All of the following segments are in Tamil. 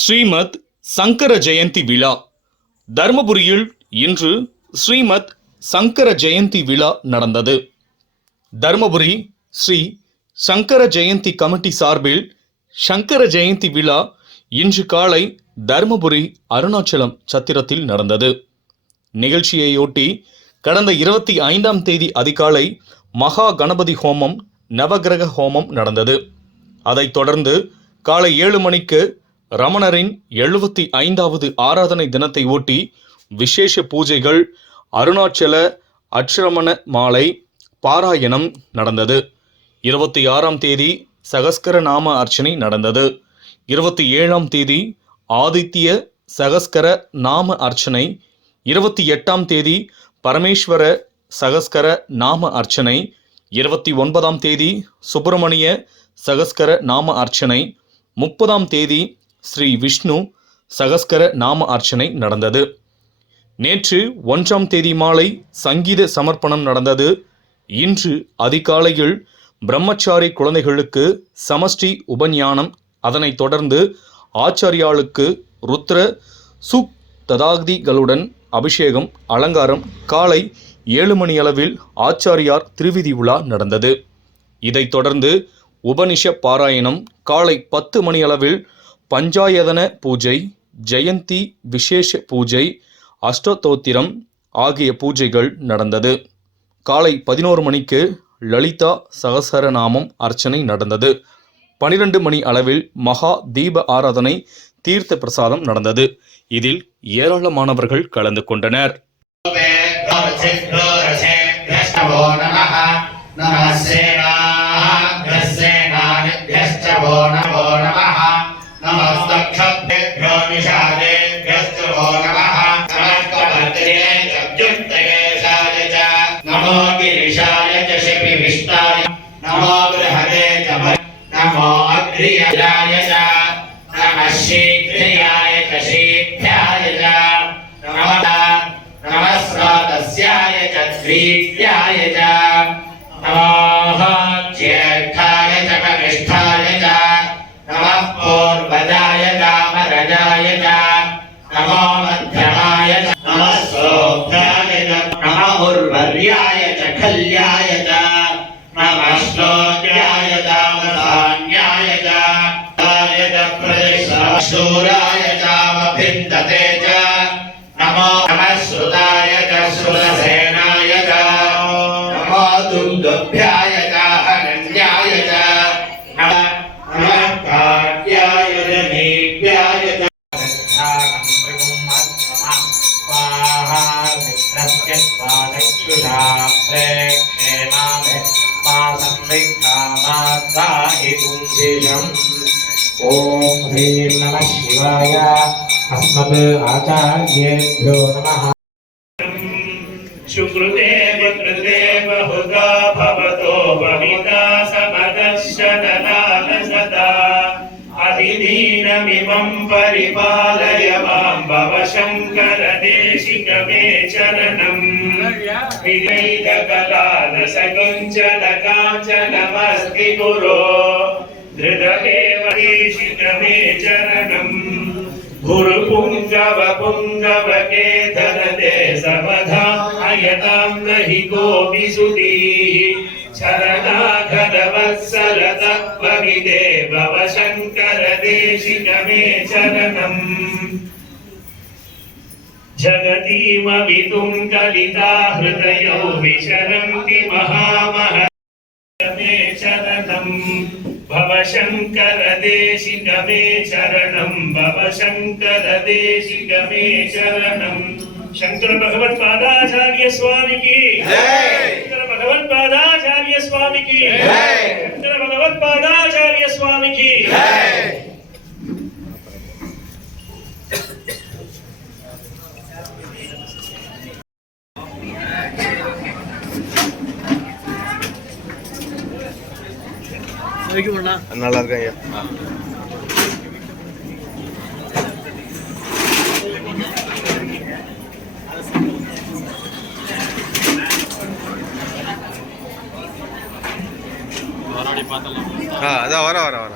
ஸ்ரீமத் சங்கர ஜெயந்தி விழா தர்மபுரியில் இன்று ஸ்ரீமத் சங்கர ஜெயந்தி விழா நடந்தது. தர்மபுரி ஸ்ரீ சங்கர ஜெயந்தி கமிட்டி சார்பில் சங்கர ஜெயந்தி விழா இன்று காலை தர்மபுரி அருணாச்சலம் சத்திரத்தில் நடந்தது. நிகழ்ச்சியையொட்டி கடந்த 25ஆம் தேதி அதிகாலை மகா கணபதி ஹோமம், நவகிரக ஹோமம் நடந்தது. அதைத் தொடர்ந்து காலை 7 மணிக்கு ரமணரின் 75வது ஆராதனை தினத்தை ஒட்டி விசேஷ பூஜைகள், அருணாச்சல அட்சரமண மாலை பாராயணம் நடந்தது. 26ஆம் தேதி சகஸ்கர நாம அர்ச்சனை நடந்தது. 27ஆம் தேதி ஆதித்ய சகஸ்கர நாம அர்ச்சனை, 28ஆம் தேதி பரமேஸ்வர சகஸ்கர நாம அர்ச்சனை, 29ஆம் தேதி சுப்பிரமணிய சகஸ்கர நாம அர்ச்சனை, 30ஆம் தேதி ஸ்ரீ விஷ்ணு சகஸ்கர நாம அர்ச்சனை நடந்தது. நேற்று 1ஆம் தேதி மாலை சங்கீத சமர்ப்பணம் நடந்தது. இன்று அதிகாலையில் பிரம்மச்சாரி குழந்தைகளுக்கு சமஷ்டி உபஞானம், அதனைத் தொடர்ந்து ஆச்சாரியாளுக்கு ருத்ர சுக் ததாதிகளுடன் அபிஷேகம், அலங்காரம். காலை 7 மணியளவில் ஆச்சாரியார் திருவிதி உலா நடந்தது. இதைத் தொடர்ந்து உபனிஷ பாராயணம். காலை 10 மணியளவில் பஞ்சாயதன பூஜை, ஜெயந்தி விசேஷ பூஜை, அஷ்டோத்திரம் ஆகிய பூஜைகள் நடந்தது. காலை 11 மணிக்கு லலிதா சகசரநாமம் அர்ச்சனை நடந்தது. 12 மணி அளவில் மகா தீப ஆராதனை, தீர்த்த பிரசாதம் நடந்தது. இதில் ஏராளமானவர்கள் கலந்து கொண்டனர். नमो गिरिशाय च शिपिविष्टाय नमो बृहते च नमो अग्र्याय च नमः शीघ्राय च शीघ्राय च नमः स्रोतस्याय च द्वीत्याय च नमः ज्येष्ठाय च कनिष्ठाय च नमः पूर्वजाय कामरजाय च नमो मध्यमाय च नमः सोभ्याय च नमः उर्वर्याय च खल्याय च नमः श्लोक्याय च वधान्याय च प्रदिशूराय च वभिन्दते च नमो नमः श्रुताय च श्रुतसेनाय च नमो दुन्दुभ्याय च हनन्याय च नमः काट्याय च नीप्याय च ओम ह्रीं नमः शिवाय अस्मत् आचार्येभ्यो नमः। शुक्रदेव कृतेव हुता भवतो भविता समदर्शनदान सदा अधिदीनमिमं परिपालय मां भव शङ्कर देशिक मे चरणम् विदैकलालसकुञ्चल काञ्चनमस्ति गुरो धृतदेव देशिक मे चरणम् गुरुपुङ्गव पुङ्गव केतन देशमधा अयतां नहि कोऽपि सुधीः शरणागतवत्सल तत्त्वविदे भव शङ्कर देशिक मे चरणम् जगतीमवितुं कलिता हृदयो विचरन्ति महामह मे चरणम् भव शङ्कर देशिक मे चरणम् भव शङ्कर देशिक मे चरणम्। शंकर भगवत्पादाचार्य स्वामी की जय। शंकर भगवत्पादाचार्य स्वामी की जय। शंकर भगवत्पादाचार्य स्वामी की जय। நல்லா இருக்காங்க. அதான் வர வர வர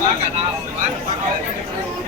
வாங்க நான் வாங்க பார்க்க